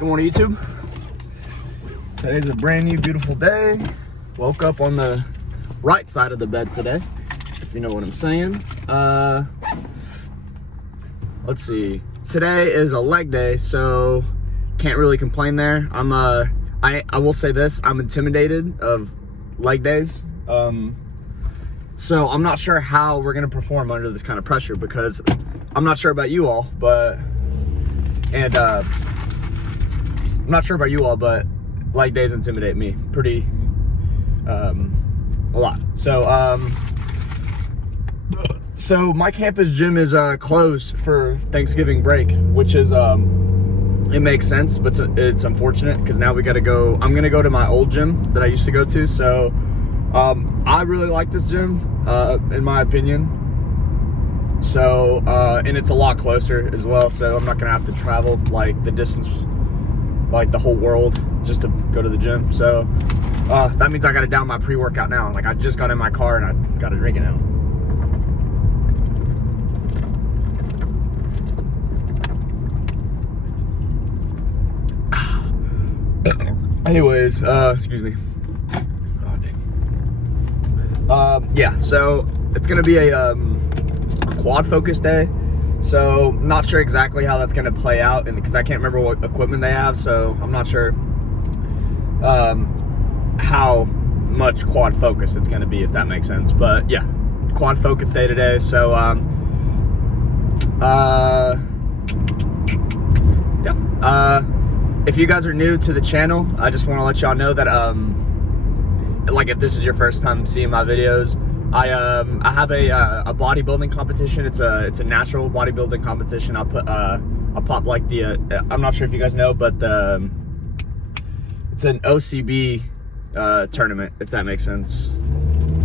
Good morning, YouTube. Today's a brand new, beautiful day. Woke up on the right side of the bed today, if you know what I'm saying. Let's see. Today is a leg day, so can't really complain there. I will say this: I'm intimidated of leg days. So I'm not sure how we're gonna perform under this kind of pressure, because I'm not sure about you all, but leg days intimidate me pretty a lot. So my campus gym is closed for Thanksgiving break, which is it makes sense, but it's unfortunate because now we gotta go. I'm gonna go to my old gym that I used to go to. So I really like this gym, in my opinion. So and it's a lot closer as well, so I'm not gonna have to travel like the distance, like the whole world, just to go to the gym. So that means I gotta down my pre-workout now. Like, I just got in my car and I gotta drink it now. Anyways, excuse me. Oh, dang. Yeah, so it's gonna be a quad focus day. So not sure exactly how that's gonna play out, and because I can't remember what equipment they have, so I'm not sure how much quad focus it's gonna be, if that makes sense. But yeah, quad focus day today. So if you guys are new to the channel, I just want to let y'all know that like, if this is your first time seeing my videos, I have a bodybuilding competition. It's a natural bodybuilding competition. I'll pop like the I'm not sure if you guys know, but it's an OCB tournament, if that makes sense.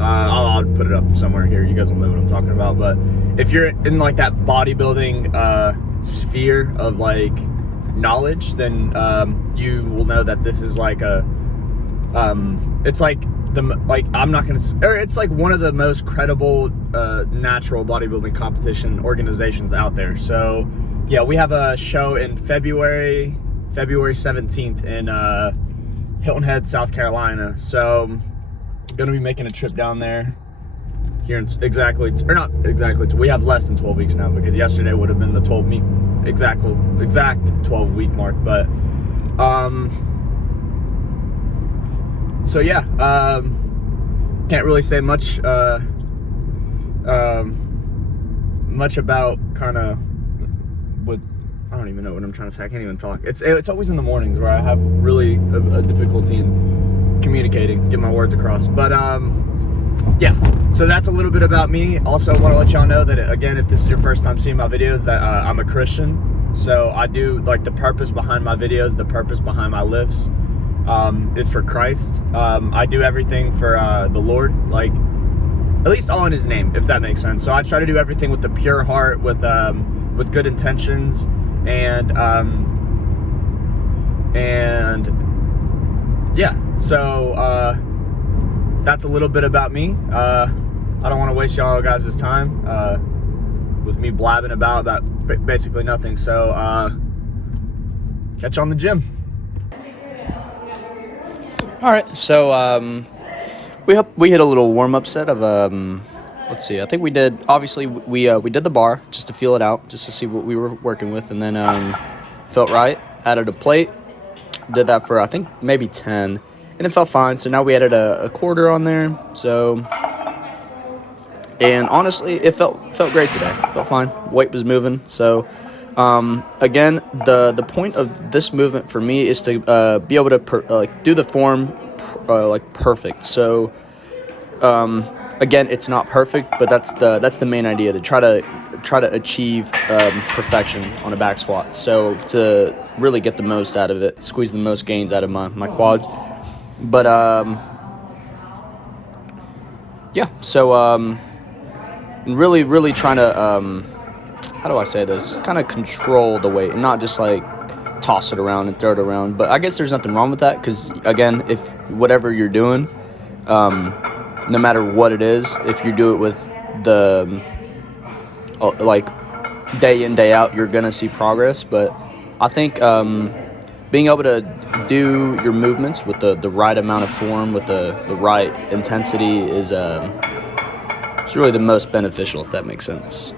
I'll put it up somewhere here. You guys will know what I'm talking about. But if you're in like that bodybuilding sphere of like knowledge, then you will know that this is like it's like it's like one of the most credible natural bodybuilding competition organizations out there. So yeah, we have a show in February 17th in Hilton Head, South Carolina. So I'm gonna be making a trip down there here in we have less than 12 weeks now, because yesterday would have been the 12 exact 12 week mark. But so yeah, can't really say much about kind of what, I don't even know what I'm trying to say. I can't even talk. It's always in the mornings where I have really a difficulty in communicating, get my words across. But yeah, so that's a little bit about me. Also, I want to let y'all know that, again, if this is your first time seeing my videos, that I'm a Christian. So I do, like, the purpose behind my videos, the purpose behind my lifts is for Christ. I do everything for the Lord, like, at least all in his name, if that makes sense. So I try to do everything with a pure heart, with good intentions, and yeah, so that's a little bit about me. I don't want to waste y'all guys' time with me blabbing about basically nothing. So catch you on the gym. All right, so we hit a little warm-up set of let's see, I think we did the bar just to feel it out, just to see what we were working with, and then felt right, added a plate, did that for I think maybe 10, and it felt fine. So now we added a quarter on there. So, and honestly, it felt great today. Felt fine. Weight was moving. So again, the point of this movement for me is to be able to do the form like perfect. So again, it's not perfect, but that's the main idea, to try to achieve perfection on a back squat. So to really get the most out of it, squeeze the most gains out of my quads. But yeah, so really trying to how do I say this? Kind of control the weight and not just like toss it around and throw it around. But I guess there's nothing wrong with that, because again, if whatever you're doing, no matter what it is, if you do it with the like day in, day out, you're gonna see progress. But I think being able to do your movements with the right amount of form, with the right intensity is it's really the most beneficial, if that makes sense.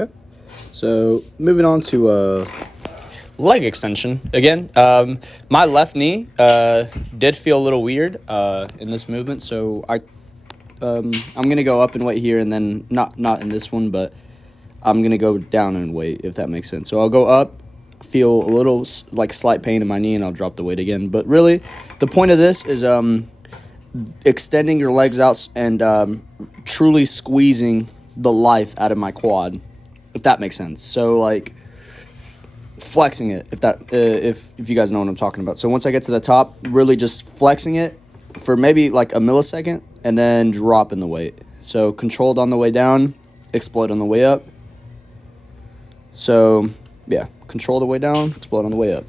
Okay, so moving on to leg extension again. My left knee did feel a little weird in this movement, so I'm gonna go up in weight here, and then not in this one, but I'm gonna go down in weight, if that makes sense. So I'll go up, feel a little like slight pain in my knee, and I'll drop the weight again. But really, the point of this is extending your legs out and truly squeezing the life out of my quad, if that makes sense. So like flexing it, if you guys know what I'm talking about. So once I get to the top, really just flexing it for maybe like a millisecond, and then dropping the weight. So controlled on the way down, explode on the way up. So yeah, control the way down, explode on the way up.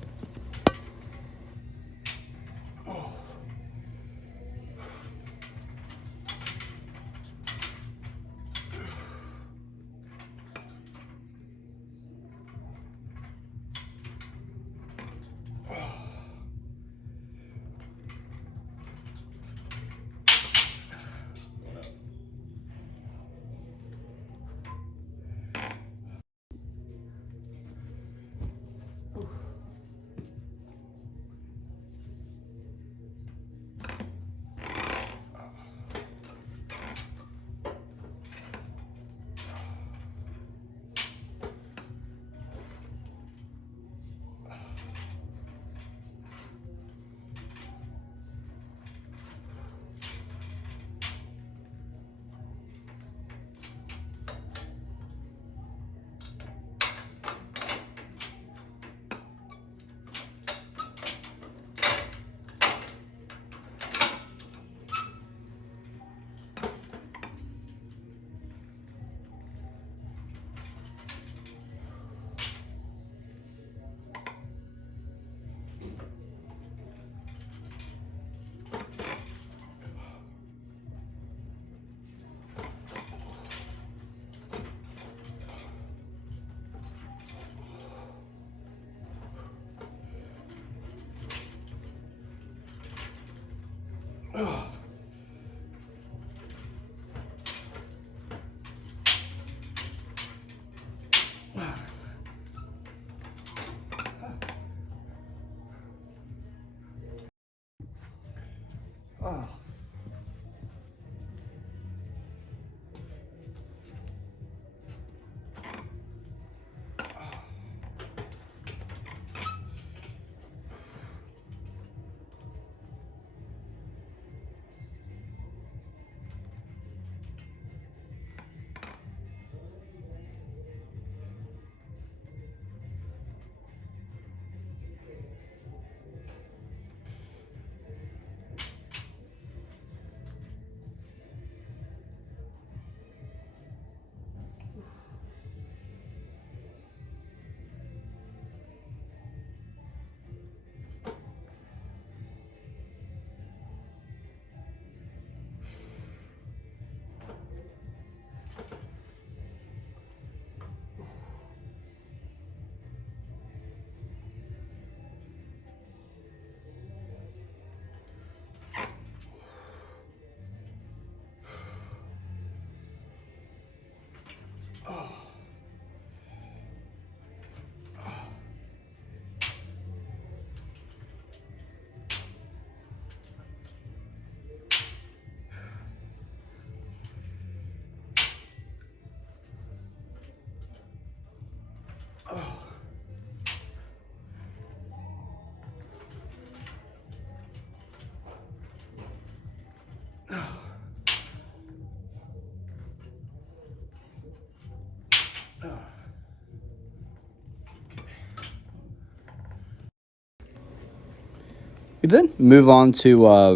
We then move on to a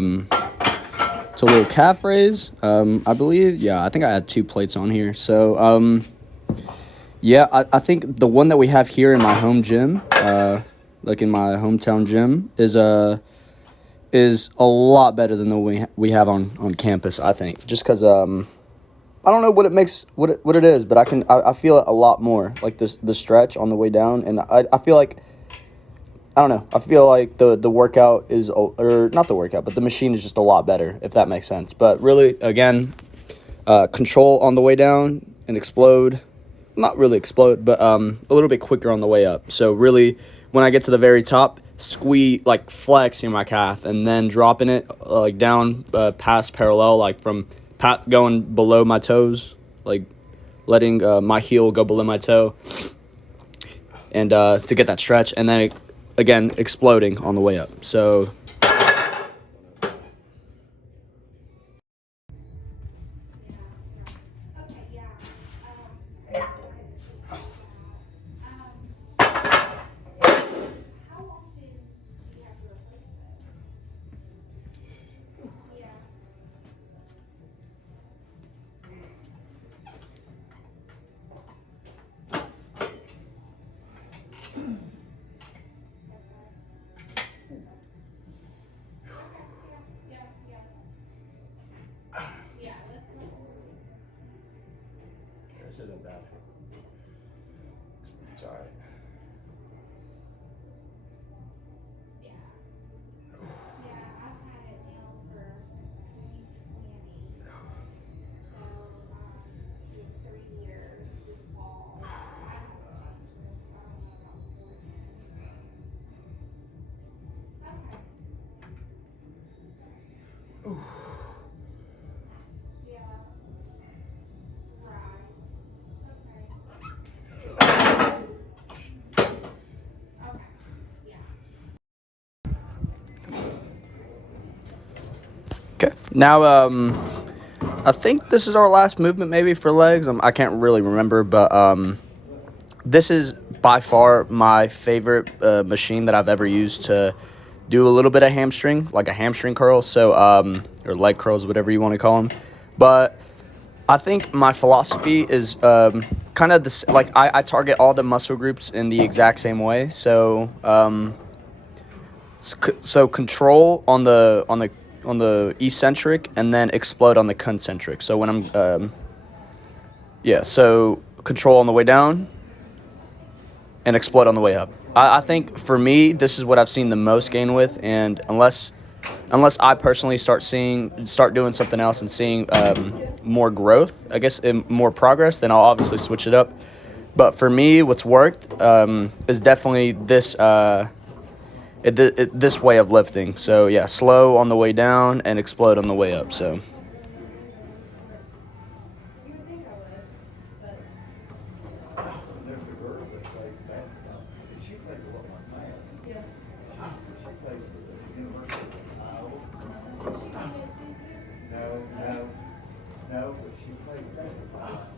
little calf raise. I believe, yeah, I think I had 2 plates on here. So, yeah, I think the one that we have here in my home gym, like in my hometown gym, is a lot better than the one we have on campus. I think just because I don't know what it makes what it is, but I feel it a lot more, like the stretch on the way down, and I feel like. I don't know. I feel like the workout is, or not the workout, but the machine is just a lot better, if that makes sense. But really, again, control on the way down and explode. Not really explode, but a little bit quicker on the way up. So really, when I get to the very top, squeeze, like flexing my calf, and then dropping it like down past parallel, like from going below my toes, like letting my heel go below my toe, and to get that stretch, and then again exploding on the way up. So this isn't bad. It's all right. Okay. Now, I think this is our last movement maybe for legs. I can't really remember, but this is by far my favorite machine that I've ever used to do a little bit of hamstring, like a hamstring curl, so or leg curls, whatever you want to call them. But I think my philosophy is kind of this. Like I target all the muscle groups in the exact same way. So so control on the eccentric, and then explode on the concentric. So when I'm so control on the way down and explode on the way up. I think for me, this is what I've seen the most gain with, and unless I personally start doing something else and seeing more growth, I guess, and more progress, then I'll obviously switch it up. But for me, what's worked is definitely this this way of lifting. So yeah, slow on the way down and explode on the way up. So. No, but she plays basketball.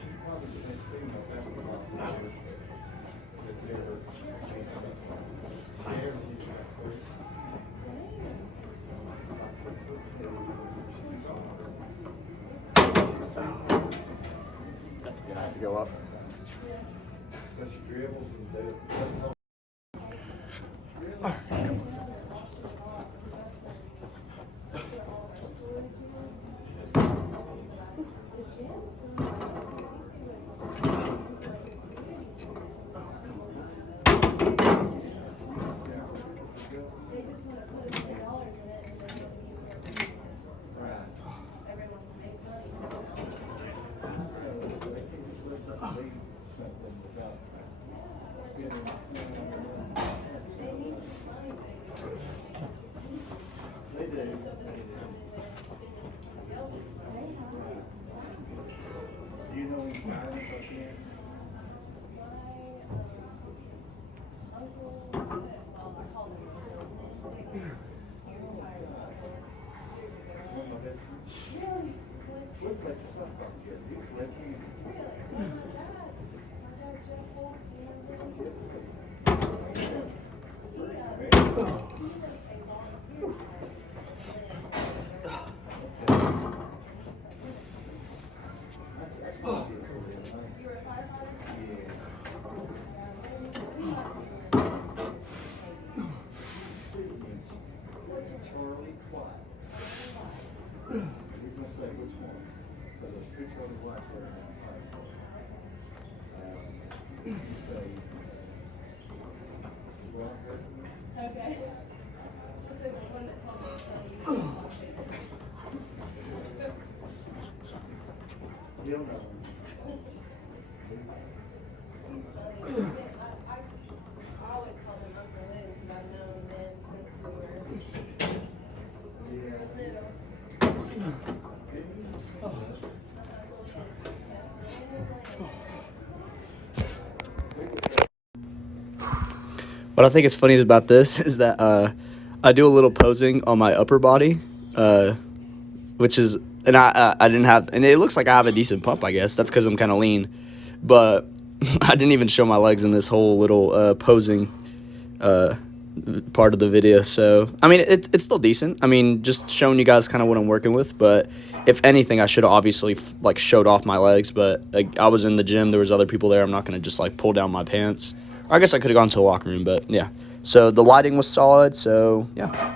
She's probably the best female basketball player that's ever came up. She averages like 46. She's about 6'2". She's a goner. Definitely gonna have to go up. But she dribbles and does. Do you know any violent against? What plays the softball together? He's left-handed. What I think is funny about this is that I do a little posing on my upper body, which is, and I didn't have, and it looks like I have a decent pump, I guess. That's because I'm kind of lean. But I didn't even show my legs in this whole little posing part of the video. So, I mean, it's still decent. I mean, just showing you guys kind of what I'm working with. But if anything, I should have obviously, like, showed off my legs. But like, I was in the gym. There was other people there. I'm not going to just, like, pull down my pants. Or I guess I could have gone to the locker room, but yeah. So the lighting was solid, so yeah.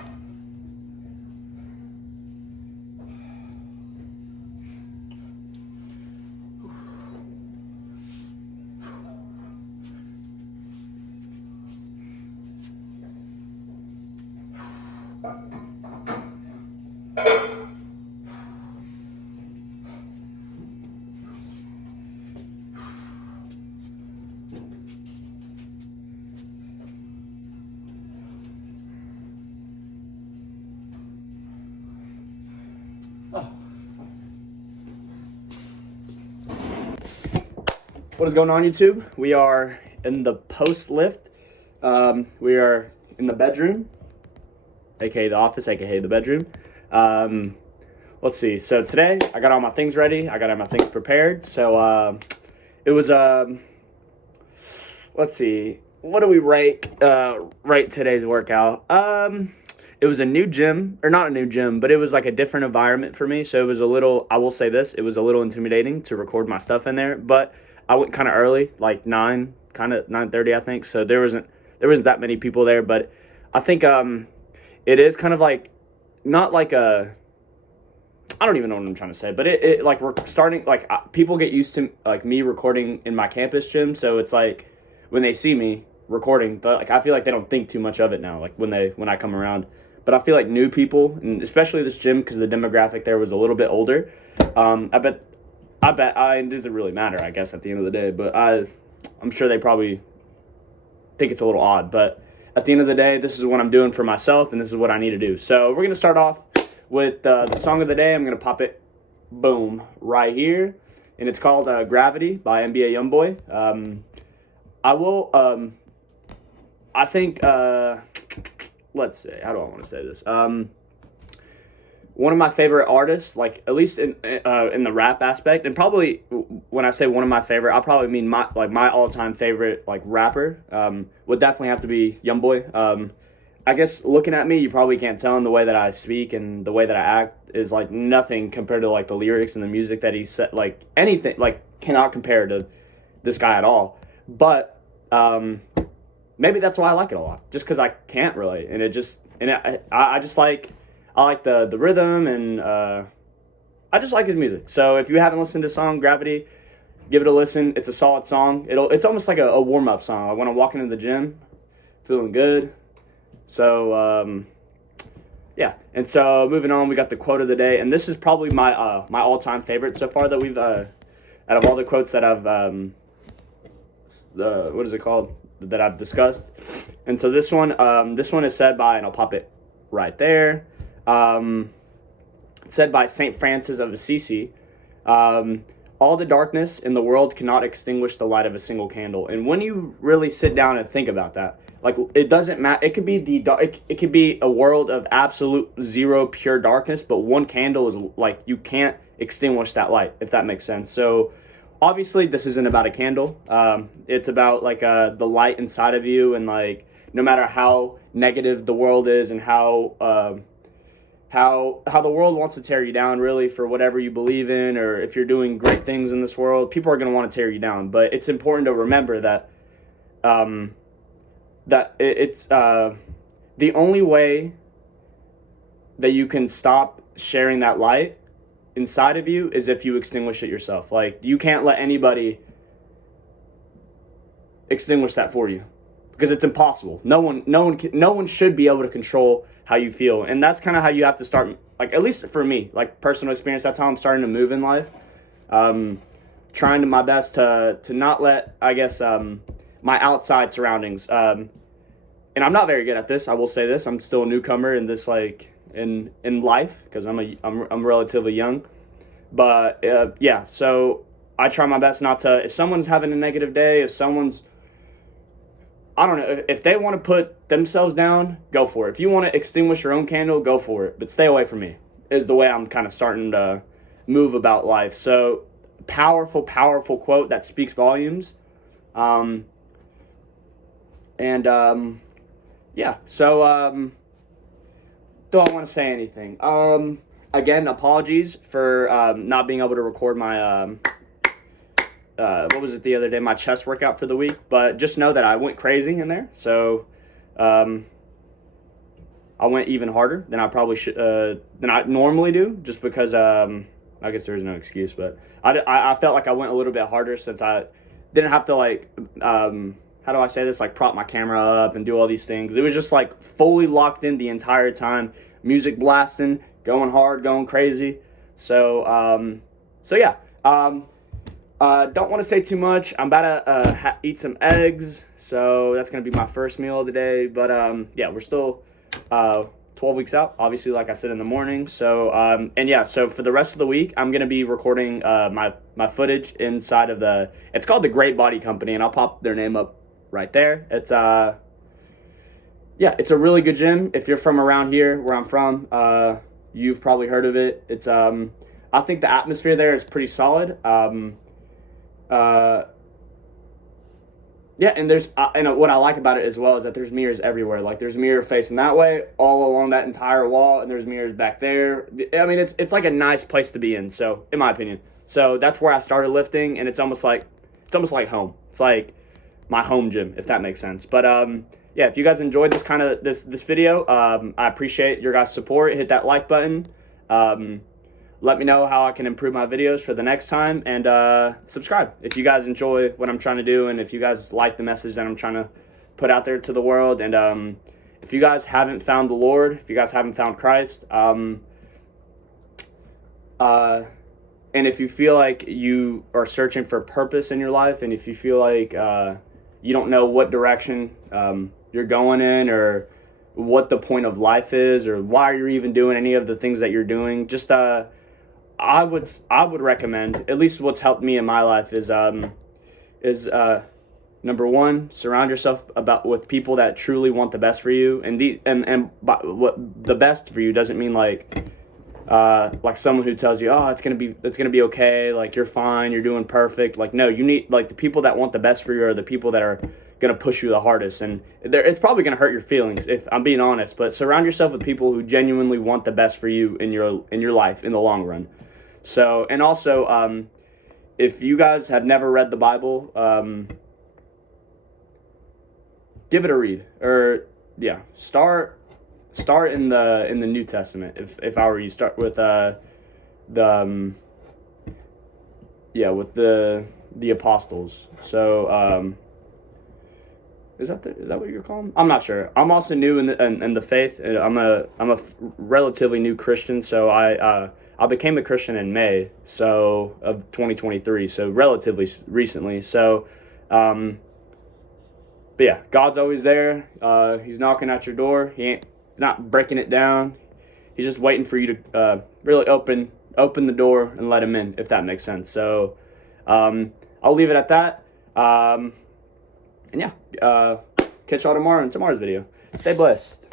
What is going on, YouTube? We are in the post lift. We are in the bedroom, aka the office, aka the bedroom. Let's see. So today I got all my things ready. I got all my things prepared. So it was let's see. What do we rate today's workout? It was a new gym, or not a new gym, but it was like a different environment for me. So it was a little, I will say this, it was a little intimidating to record my stuff in there, but I went kind of early, like 9:30, I think. So there wasn't that many people there, but I think it is kind of like, not like a, I don't even know what I'm trying to say, but it like, we're starting, like, people get used to like me recording in my campus gym. So it's like when they see me recording, but like I feel like they don't think too much of it now, like when I come around. But I feel like new people, and especially this gym, because the demographic there was a little bit older. I bet it doesn't really matter, I guess, at the end of the day. But I'm sure they probably think it's a little odd. But at the end of the day, this is what I'm doing for myself, and this is what I need to do. So we're going to start off with the song of the day. I'm going to pop it, boom, right here. And it's called Gravity by NBA Youngboy. I think, let's see, how do I want to say this? One of my favorite artists, like at least in the rap aspect, and probably when I say one of my favorite, I probably mean my all-time favorite like rapper would definitely have to be Youngboy. I guess looking at me, you probably can't tell in the way that I speak and the way that I act is like nothing compared to like the lyrics and the music that he said. Like anything, like cannot compare to this guy at all. But maybe that's why I like it a lot, just because I can't relate, and I just like. I like the rhythm, and I just like his music. So if you haven't listened to the song Gravity, give it a listen. It's a solid song. It's almost like a warm-up song. Like when I'm walking into the gym, feeling good. So yeah. And so moving on, we got the quote of the day, and this is probably my all-time favorite so far that we've out of all the quotes that I've what is it called, that I've discussed. And so this one is said by, and I'll pop it right there. Said by Saint Francis of Assisi, all the darkness in the world cannot extinguish the light of a single candle. And when you really sit down and think about that, like it doesn't matter. It could be it could be a world of absolute zero pure darkness, but one candle is like, you can't extinguish that light, if that makes sense. So obviously this isn't about a candle. It's about like the light inside of you, and like no matter how negative the world is and how the world wants to tear you down, really, for whatever you believe in, or if you're doing great things in this world, people are going to want to tear you down. But it's important to remember that it's the only way that you can stop sharing that light inside of you is if you extinguish it yourself. Like, you can't let anybody extinguish that for you, because it's impossible. No one should be able to control how you feel. And that's kind of how you have to start, like, at least for me, like personal experience, that's how I'm starting to move in life. Trying my best to not let, I guess, my outside surroundings, and I'm not very good at this, I will say this, I'm still a newcomer in this, like, in life, because I'm relatively young. But yeah, so I try my best not to, if someone's having a negative day, if someone's I don't know, if they want to put themselves down, go for it. If you want to extinguish your own candle, go for it. But stay away from me, is the way I'm kind of starting to move about life. So, powerful, powerful quote that speaks volumes. Yeah, so, do I want to say anything? Again, apologies for not being able to record my, what was it the other day, my chest workout for the week. But just know that I went crazy in there. So, I went even harder than I probably should, than I normally do, just because, I guess there is no excuse, but I felt like I went a little bit harder since I didn't have to, like, how do I say this, like, prop my camera up and do all these things. It was just, like, fully locked in the entire time, music blasting, going hard, going crazy. So, yeah, don't want to say too much. I'm about to eat some eggs, so that's going to be my first meal of the day. But, yeah, we're still 12 weeks out, obviously, like I said, in the morning. So, and yeah, so for the rest of the week, I'm going to be recording my footage inside of it's called the Great Body Company, and I'll pop their name up right there. It's, yeah, it's a really good gym. If you're from around here, where I'm from, you've probably heard of it. It's, I think the atmosphere there is pretty solid. Yeah, and there's and what I like about it as well is that there's mirrors everywhere. Like, there's a mirror facing that way, all along that entire wall, and there's mirrors back there. I mean, it's like a nice place to be in. So, in my opinion, so that's where I started lifting, and it's almost like home. It's like my home gym, if that makes sense. But yeah, if you guys enjoyed this kind of this video, I appreciate your guys' support. Hit that like button. Let me know how I can improve my videos for the next time, and subscribe if you guys enjoy what I'm trying to do, and if you guys like the message that I'm trying to put out there to the world. And if you guys haven't found the Lord, if you guys haven't found Christ, and if you feel like you are searching for purpose in your life, and if you feel like you don't know what direction you're going in, or what the point of life is, or why you're even doing any of the things that you're doing, just I would recommend, at least what's helped me in my life is number one, surround yourself with people that truly want the best for you, and what the best for you doesn't mean like someone who tells you, oh, it's gonna be okay, like, you're fine, you're doing perfect. Like, no, you need, like, the people that want the best for you are the people that are gonna push you the hardest, and it's probably gonna hurt your feelings, if I'm being honest. But surround yourself with people who genuinely want the best for you in your life in the long run. So, and also, if you guys have never read the Bible, give it a read, or yeah, start in the New Testament. If I were you, start with with the apostles. So is that what you're calling? I'm not sure. I'm also new in the faith. I'm a relatively new Christian. So I became a Christian in May of 2023. So relatively recently. So but yeah, God's always there. He's knocking at your door. He's not breaking it down. He's just waiting for you to really open the door and let him in, if that makes sense. So I'll leave it at that. And yeah, catch y'all tomorrow in tomorrow's video. Stay blessed.